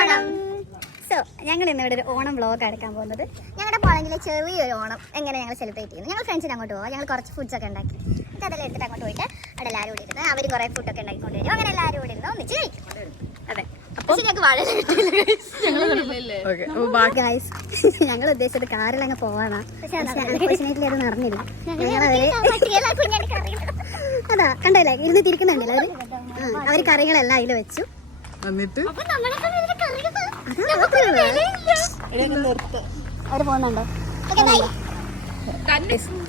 Onam. So ഞങ്ങൾ ഇന്നിവിടെ ഒരു ഓണം വ്ളോഗ് എടുക്കാൻ പോകുന്നത്. ഞങ്ങളുടെ കോളേജിലെ ചെറിയൊരു ഓണം എങ്ങനെ ഞങ്ങൾ സെലിബ്രേറ്റ് ചെയ്യുന്നു. ഞങ്ങൾ ഫ്രണ്ട്സിന് അങ്ങോട്ട് പോകാം. ഞങ്ങൾ കുറച്ച് ഫുഡ്സ് ഒക്കെ ഉണ്ടാക്കി എന്നിട്ട് അതെല്ലാം എടുത്തിട്ട് അങ്ങോട്ട് പോയിട്ട് അവിടെ എല്ലാവരും കൂടി ഇരുന്ന് അവർ കുറേ ഫുഡൊക്കെ ഉണ്ടാക്കിക്കൊണ്ട് വരും. അങ്ങനെ എല്ലാവരും കൂടി ഇരുന്ന് ഒന്നിച്ച് കഴിക്കും. അതെ, അപ്പോൾ ഞങ്ങൾക്ക് വളരെ ഞങ്ങൾ ഉദ്ദേശിച്ചത് കാറിലങ്ങ് പോവാനാ. പക്ഷെ അൺഫോർച്ചുനേറ്റ്ലി അത് നടന്നില്ല. അതാ കണ്ടല്ലേ ഇരുന്ന് തിരിക്കുന്നുണ്ടല്ലോ അവർ കറികളെല്ലാം അതിൽ വെച്ചു. എന്നിട്ട് അവര് പോകുന്നുണ്ടോ?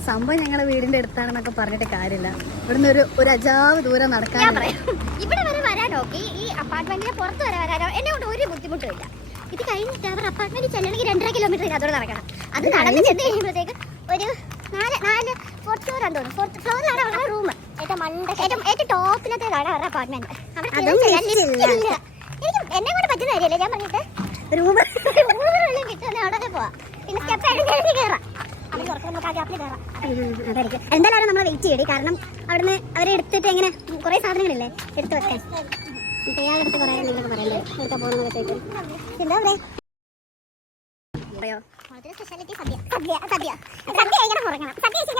സംഭവം ഞങ്ങളുടെ വീടിന്റെ അടുത്താണെന്നൊക്കെ പറഞ്ഞിട്ട് കാര്യമില്ല. ഇവിടുന്ന് ഒരു അജാവ് ദൂരം നടക്കാൻ ഇവിടെ വരെ വരാനോ ഈ അപ്പാർട്ട്മെന്റിന്റെ പുറത്ത് വരെ വരാനോ എന്നെ കൊണ്ട് ഒരു ബുദ്ധിമുട്ടുമില്ല. ഇത് കഴിഞ്ഞിട്ട് അവർ അപ്പാർട്ട്മെന്റിൽ ചെല്ലണമെങ്കിൽ 2.5 കിലോമീറ്റർ അതോടെ നടക്കണം. അത് നടന്ന് ചെന്ന് കഴിയുമ്പോഴത്തേക്ക് ഒരു 4 ഫോർത്ത് ഫ്ലോർ ആണ് തോന്നുന്നു. ഫോർത്ത് ഫ്ലോറിലാണ് അവരുടെ റൂം. ഏറ്റവും ടോപ്പിലത്തേതാണ് അവരുടെ അപ്പാർട്ട്മെന്റ്. എനിക്ക് എന്നെ കൊണ്ട് പറ്റുന്ന കാര്യമല്ലേ. ഞാൻ പറഞ്ഞിട്ട് റൂം കിട്ടുന്ന അവിടെ പോവാം. പിന്നെ സ്റ്റെപ്പ് കയറാം. എന്തായാലും നമ്മൾ വെയിറ്റ് ചെയ്യടി. കാരണം അവിടുന്ന് അവരെ എടുത്തിട്ട് എങ്ങനെ കുറെ സാധനങ്ങളില്ലേ എടുത്ത് വെക്കാൻ. ഇയാളെടുത്ത് കുറെ എന്തെങ്കിലും പറയണ്ടേ എടുക്കാൻ പോകുന്നതൊക്കെ ചോദിക്കും. എന്താ പറയാ സ്പെഷ്യാലിറ്റി സദ്യ കഴിക്കണം. സദ്യ കഴിച്ചാൽ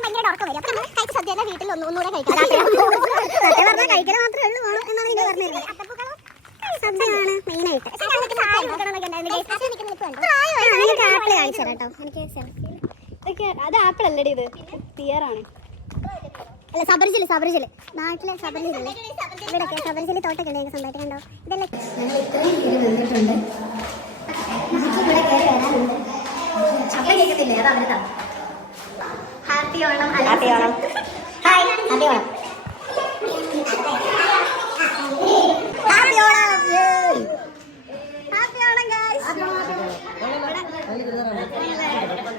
ഭയങ്കര ഉറക്കം വരും. അപ്പൊ നമ്മൾ കഴിച്ച സദ്യ വീട്ടിൽ ഒന്നുകൂടെ കഴിക്കാം. കഴിക്കൽ മാത്രമേ ഉള്ളൂ എന്നാണ് എനിക്ക് പറഞ്ഞത്. സദ്യയാണ് മെയിനായിട്ട്. ആപ്പിൾ കാണിച്ചു കേട്ടോ. എനിക്ക് അത് ആപ്പിൾ അല്ലടി, ഇത് പിയറാണ്. അല്ല സബർജില് നാട്ടിലെ സബർജില്ലേ ഇവിടെയൊക്കെ സബർജില് തോട്ടൊക്കെ ഉണ്ട് സ്വന്തമായിട്ട്. കണ്ടോ ഇതല്ലേ വന്നിട്ടുണ്ട്. Happy Onam. Happy Onam. Hi happy Onam. Happy Onam. Happy Onam guys.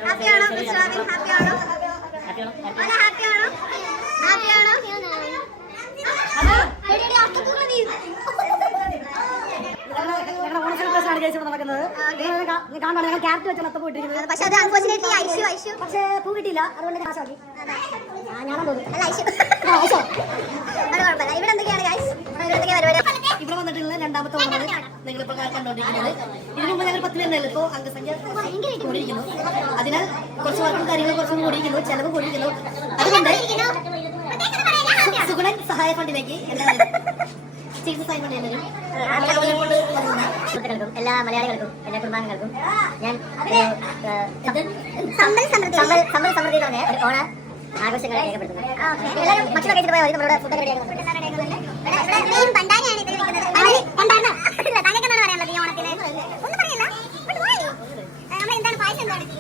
Happy Onam mister Robin. Happy Onam. ഓല ഹാപ്പി ഓണം. ഹാപ്പി ഓണം. എടി അക്കത്തുറ നീ പക്ഷെ അത് അൺഫോർച്ചുനേറ്റ്ലി ഐഷു പക്ഷേ പൂ കിട്ടിയില്ല. അതുകൊണ്ട് കാശാക്കി. ഇവിടെ എന്തൊക്കെയാണ് ഇവിടെ വന്നിട്ടുള്ള രണ്ടാമത്തെ ഓണമാണ് നിങ്ങളിപ്പോൾ കണ്ടുകൊണ്ടിരിക്കുന്നത്. ഇതിനു മുമ്പ് ഞങ്ങൾ 10 പേരുണ്ടായിരുന്നു. ഇപ്പോൾ അംഗസംഖ്യ കൂടിയിരിക്കുന്നു. അതിനാൽ കുറച്ച് വർക്കും കാര്യങ്ങളും കുറച്ചും കൂടിയിരിക്കുന്നു, ചെലവ് കൂടിയിരിക്കുന്നു. അതുകൊണ്ട് സുഗുണൻ സഹായ ഫണ്ടിലേക്ക് ചികിത്സ സഹായ ഫണ്ട് എല്ലാ മലയാളികൾക്കും എല്ലാ കുടുംബാംഗങ്ങൾക്കും ഞാൻ സമ്പൽ സമൃദ്ധി എന്ന് പറഞ്ഞ ഒരു ഓണ ആഘോഷങ്ങളെ രേഖപ്പെടുത്തുന്നു. എല്ലാവരും ഭക്ഷണം കഴിച്ചിട്ട് പോയാൽ നമ്മളോട് ഫുഡ് റെഡിയാക്കുന്നത്. താങ്കൾക്കെന്നാണ് പറയാനുള്ളത് ഈ ഓണത്തിന്? ഒന്നും പറയില്ല. നമ്മൾ എന്താണ് പായസം എന്താണ് ഇത്?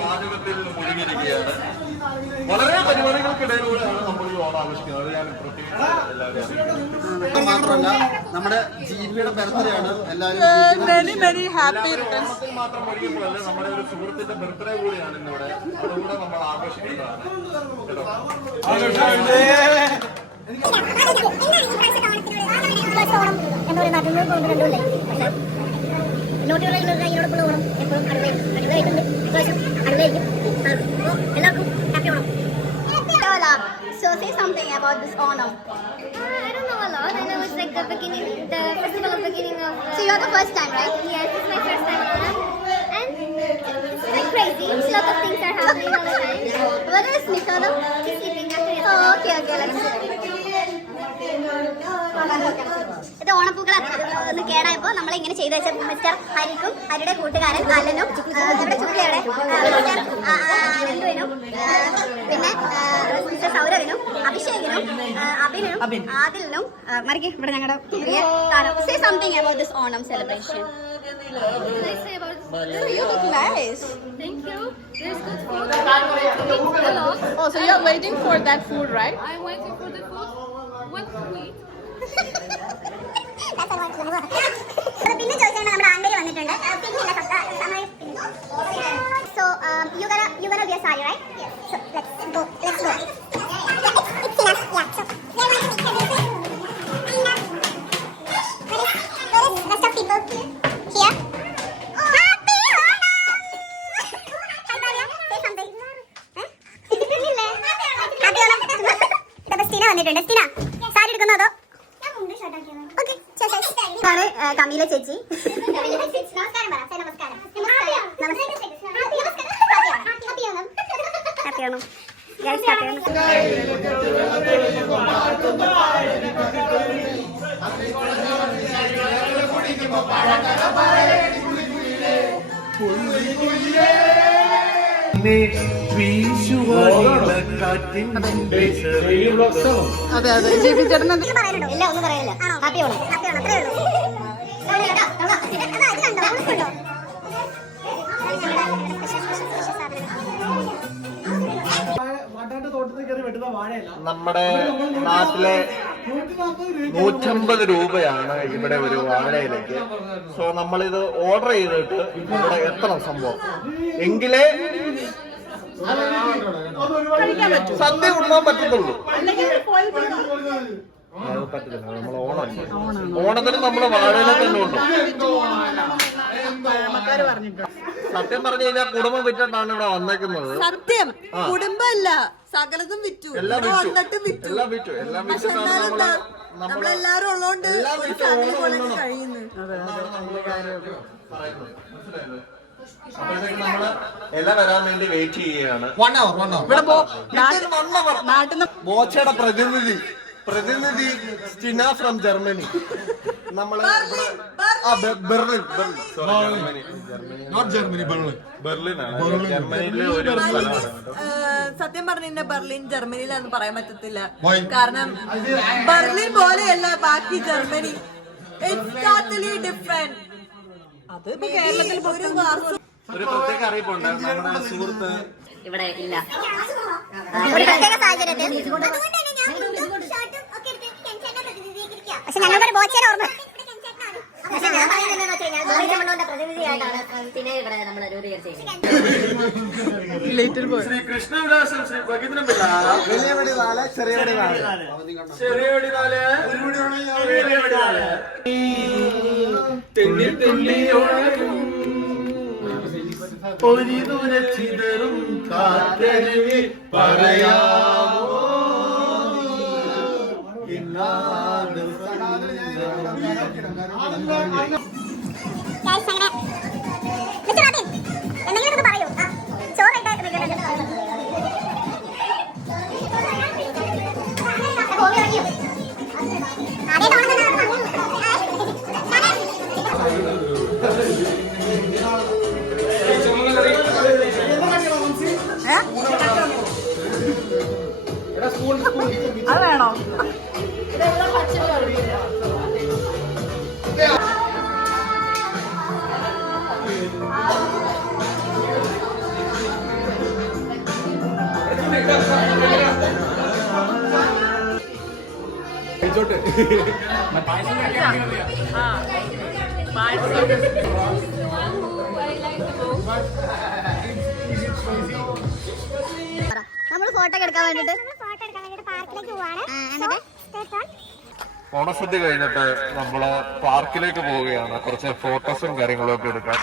പാചകത്തിൽ മുഴുകിയിരിക്കുകയാണ്. വളരെ പരിപാടികൾക്കിടയിലൂടെയാണ് നമ്മൾ ഈ ഓണം ആഘോഷിക്കുന്നത്. ഞാൻ പ്രത്യേകിച്ച് എല്ലാവരും മാത്രമല്ല നമ്മുടെ ജീവിയുടെ ബർത്ത്ഡേ ആണ്. എല്ലാവരും മാത്രം ഒഴുകിയപ്പോഴല്ല, നമ്മുടെ ഒരു സുഹൃത്തിന്റെ ബർത്ത്ഡേ കൂടിയാണ് ഇന്നിവിടെ. അതുകൂടെ നമ്മൾ ആഘോഷിക്കുന്നതാണ് കേട്ടോ. So say something about this Onam. I don't know a lot. I know it's like the festival of beginning of. So you're the first time, right? Yes, it's my first time Onam, and it's like crazy. A lot of things are happening all the time. Where is Nishada? She's sleeping after. Oh, okay, let's see. ഇത് ഓണപ്പൂക്കൾ ഒന്ന് കേടായപ്പോൾ നമ്മൾ ഇങ്ങനെ ചെയ്തു വെച്ച mister ഹരിക്കും ഹരിയുടെ കൂട്ടുകാരൻ അലനും ഇവിടെ ചുരുളിയുടെ രണ്ടുവിനും പിന്നെ മിസ്റ്റർ സൗരവിനും അഭിഷേകിനും അഭിനും ആദിലിനും മറിക്ക് ഇവിടെ ഞങ്ങളുടെ പ്രിയ താരം. Say something about this Onam celebration. What did I say about this? You look nice. Thank you. There's good food. Hello. Oh, so you're waiting for that food, right? I'm waiting for the food. What to eat? പിന്നെ ചോദിച്ചാൽ നമ്മുടെ ആൻഡരി വന്നിട്ടുണ്ട്. So you gonna wear sari, right? Yes. So let's go. It's enough. Yeah. So where is rest of people here? Happy Onam! Say something. വന്നിട്ടുണ്ട്. സ്റ്റിന സാരി എടുക്കുന്നോ അതോ? Okay, ഇതാണ് Camilla ചേച്ചി. ഹാപ്പിയാണോ? Guys ഹാപ്പിയാണോ? അതെ അതെ ജെബി ചേട്ടൻ ഇല്ല ഒന്നും പറയാനില്ല. ഹാപ്പിയാണോ? ഹാപ്പിയാണോ? അത്രേ ഉള്ളൂ. നമ്മുടെ നാട്ടിലെ 150 രൂപയാണ് ഇവിടെ ഒരു വാഴയിലേക്ക്. സോ നമ്മളിത് ഓർഡർ ചെയ്തിട്ട് ഇവിടെ എത്തണം സംഭവം, എങ്കിലേ സദ്യ ഉണ്ണാൻ പറ്റത്തുള്ളൂ. അത് പറ്റത്തില്ല, നമ്മൾ ഓണത്തിന് നമ്മൾ വാഴയില തന്നെ ഉണ്ട്. സത്യം പറഞ്ഞു കഴിഞ്ഞാൽ കുടുംബം വിറ്റിട്ടാണ് ഇവിടെ വന്നേക്കുന്നത്. സത്യം കുടുംബമല്ല, സകലതും വിറ്റു. എല്ലാം വിറ്റു. നമ്മളെല്ലാരും ഉള്ളോണ്ട് കഴിയുന്നു. അപ്പോഴത്തേക്ക് നമ്മള് ഇല വരാൻ വേണ്ടി വെയിറ്റ് ചെയ്യുകയാണ്. ബോച്ചയുടെ പ്രതിനിധി സ്റ്റിന ഫ്രം ജർമ്മനി. നമ്മള് ബെർലിനാണ്, ജർമ്മനിയിലെ ഒരു സ്ഥലമാണ്. സത്യം പറഞ്ഞ ബെർലിൻ ജർമ്മനിയിലാന്ന് പറയാൻ പറ്റത്തില്ല. കാരണം ബെർലിൻ പോലെയല്ല ബാക്കി ജർമ്മനി. ഡിഫറെന്റ്. അത് കേരളത്തിൽ ഒരു പ്രത്യേക അറിയിപ്പുണ്ട്. നമ്മുടെ സുഹൃത്ത് ഇവിടെ ഇല്ല. ഒരു പ്രത്യേക സാഹചര്യത്തിൽ പക്ഷെ ഞങ്ങളുടെ ബോച്ചയുടെ ഓർമ്മ പിന്നെ ഇവിടെ നമ്മൾ രൂപീകരിച്ചിരിക്കുന്നത്. ശ്രീ കൃഷ്ണവിലാസം ശ്രീ ഭഗീന്ദ്രൻ പിള്ള. വലിയ വെടി 4, ചെറിയ വെടി 4. ചെറിയ വെടി 4, വലിയ വെടി 4. ഒരു ദൂരച്ചിതറും കാറ്റരുവി പറയാമോ എന്തെങ്കിലും പറയൂ. ചോറിട്ട് അത് വേണോ? നമ്മള് ഫോട്ടോ എടുക്കാൻ വേണ്ടിട്ട് പാർക്കിലേക്ക് പോവാണ്. ഓണസദ്യ കഴിഞ്ഞിട്ട് നമ്മള് പാർക്കിലേക്ക് പോവുകയാണ്, കുറച്ച് ഫോട്ടോസും കാര്യങ്ങളും ഒക്കെ എടുക്കാൻ.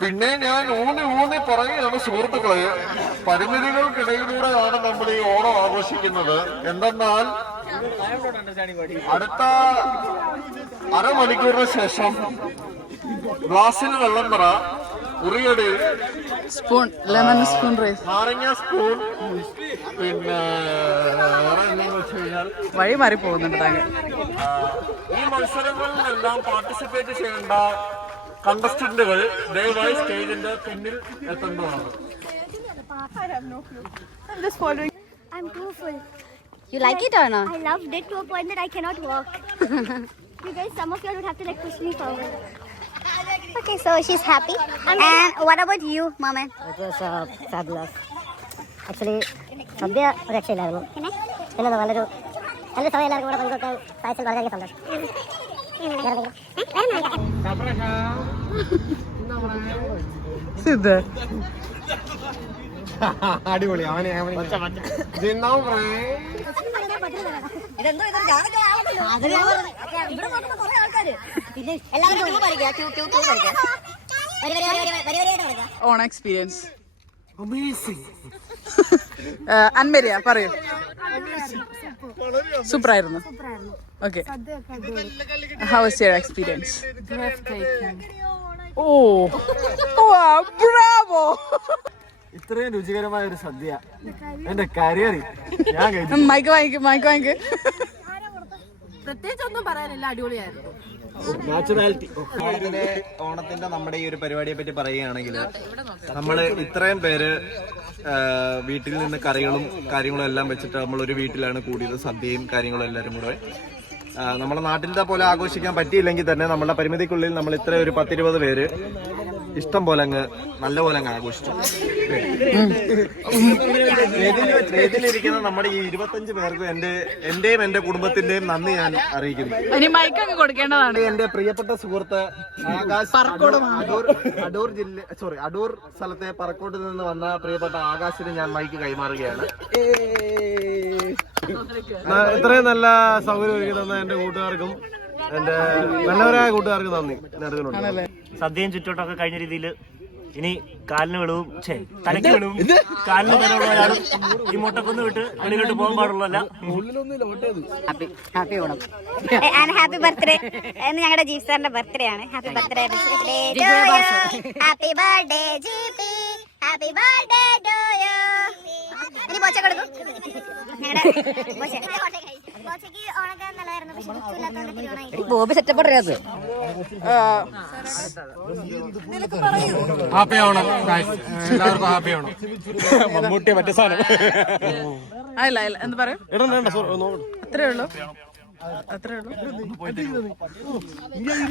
പിന്നെ ഞാൻ ഊന്നി പറയുകയാണ് സുഹൃത്തുക്കളെ, പരിമിതികൾക്കിടയിലൂടെയാണ് നമ്മൾ ഈ ഓണം ആഘോഷിക്കുന്നത്. എന്തെന്നാൽ അടുത്ത അരമണിക്കൂറിന് ശേഷം ഗ്ലാസ്സിൽ വെള്ളം നിറ, ഉറിയടി, സ്പൂൺ, ലെമൺ സ്പൂൺ റൈസ്, നാരങ്ങ സ്പൂൺ, പിന്നെ എന്താണെന്ന് വെച്ച് കഴിഞ്ഞാൽ വഴി മാറി പോകുന്നുണ്ട് താങ്കൾ. ഈ മത്സരങ്ങളിലെല്ലാം പാർട്ടിസിപ്പേറ്റ് ചെയ്യേണ്ട കണ്ടസ്റ്റന്റുകൾ ദയവായി സ്റ്റേജിന്റെ പിന്നിൽ എത്തേണ്ടതാണ്. I'm too full. You like it or not? I loved it to a point that I cannot walk. You guys, some of you would have to like push me forward. Okay, so she's happy. And what about you, Mama? It was fabulous. Actually, സദ്യ ഒരു രക്ഷയില്ലായിരുന്നു. പിന്നെ നല്ലൊരു സമയം എല്ലാവർക്കും കൂടെ പങ്കുവെക്കാൻ സാധിച്ചതിൽ വളരെയധികം സന്തോഷം. സിദ്ധ അടിപൊളി. അവനെ ഓൺ എക്സ്പീരിയൻസ് അമേസിംഗ്. അൻമരിയ പറയൂ. സൂപ്പർ ആയിരുന്നു. Okay, how was your experience? Oh bravo. ഇത്രയും രുചികരമായ ഒരു സദ്യ എന്റെ കരിയറിൽ ഞാൻ കഴിച്ചു. മൈക്ക് വാങ്ങിക്ക്. പ്രത്യേകിച്ച് ഒന്നും പറയാനില്ല, അടിപൊളിയായിരുന്നു. നാച്ചുറാലിറ്റി. ഓണത്തിന്റെ നമ്മുടെ ഈ ഒരു പരിപാടിയെ പറ്റി പറയുകയാണെങ്കിൽ നമ്മൾ ഇത്രയും പേര് വീട്ടിൽ നിന്ന് കറികളും കാര്യങ്ങളും എല്ലാം വെച്ചിട്ട് നമ്മൾ ഒരു വീട്ടിലാണ് കൂടിയത്. സദ്യയും കാര്യങ്ങളും എല്ലാവരും കൂടെ നമ്മുടെ നാട്ടിലത്തെ പോലെ ആഘോഷിക്കാൻ പറ്റിയില്ലെങ്കിൽ തന്നെ നമ്മുടെ പരിമിതിക്കുള്ളിൽ നമ്മൾ ഇത്ര ഒരു 10-20 പേര് ഇഷ്ടം പോലെ അങ്ങ് നല്ലപോലെ അങ്ങ് ആഘോഷിച്ചു. വേദിയിലിരിക്കുന്ന നമ്മുടെ ഈ 25 പേർക്കും എന്റെയും എന്റെ കുടുംബത്തിന്റെയും നന്ദി ഞാൻ അറിയിക്കുന്നു. ഇനി മൈക്ക് അങ്ങ് കൊടുക്കേണ്ടതാണ്. എന്റെ പ്രിയപ്പെട്ട സുഹൃത്ത് ആകാശ്, അടൂർ സ്ഥലത്തെ പറക്കോട്ടിൽ നിന്ന് വന്ന പ്രിയപ്പെട്ട ആകാശിന് ഞാൻ മൈക്ക് കൈമാറുകയാണ്. ഇത്രയും നല്ല സൗകര്യം ഒരുക്കി തന്ന എന്റെ കൂട്ടുകാർക്കും എന്റെ നല്ലവരായ കൂട്ടുകാർക്കും നന്ദി നേടുന്നുണ്ട്. സദ്യയും ചുറ്റോട്ടൊക്കെ കഴിഞ്ഞ രീതിയിൽ ഇനി കാലിന് വെളിവും തലയ്ക്ക് വെളിവും കാലിന് വെളിവുള്ളവരാണ് ഈ മുട്ടക്കൊന്ന് വിട്ട് വെളിയിലോട്ട് പോകാൻ പാടുള്ളതല്ല. ഹാപ്പി ഓണം. Happy birthday. എന്ന് ഞങ്ങളുടെ ജീപ് സാറിന്റെ ബർത്ത്ഡേ ആണ്. Happy birthday. Happy birthday GP. Happy birthday to you. ഇനി പോച്ച കൊടുക്കും. പോച്ചയ്ക്ക് ഓണക്കാൻ നല്ലതായിരുന്നു, പക്ഷെ ഇല്ലാത്തതുകൊണ്ട് ബോബി സെറ്റപ്പ് അറിയാതെ. ഹാപ്പി ഓണം എല്ലാവർക്കും. ഹാപ്പി ഓണം. മമ്മൂട്ടിയെ മറ്റേ സാധനം അല്ല എന്ത് പറയും? അത്രേ ഉള്ളൂ.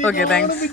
Okay, thanks.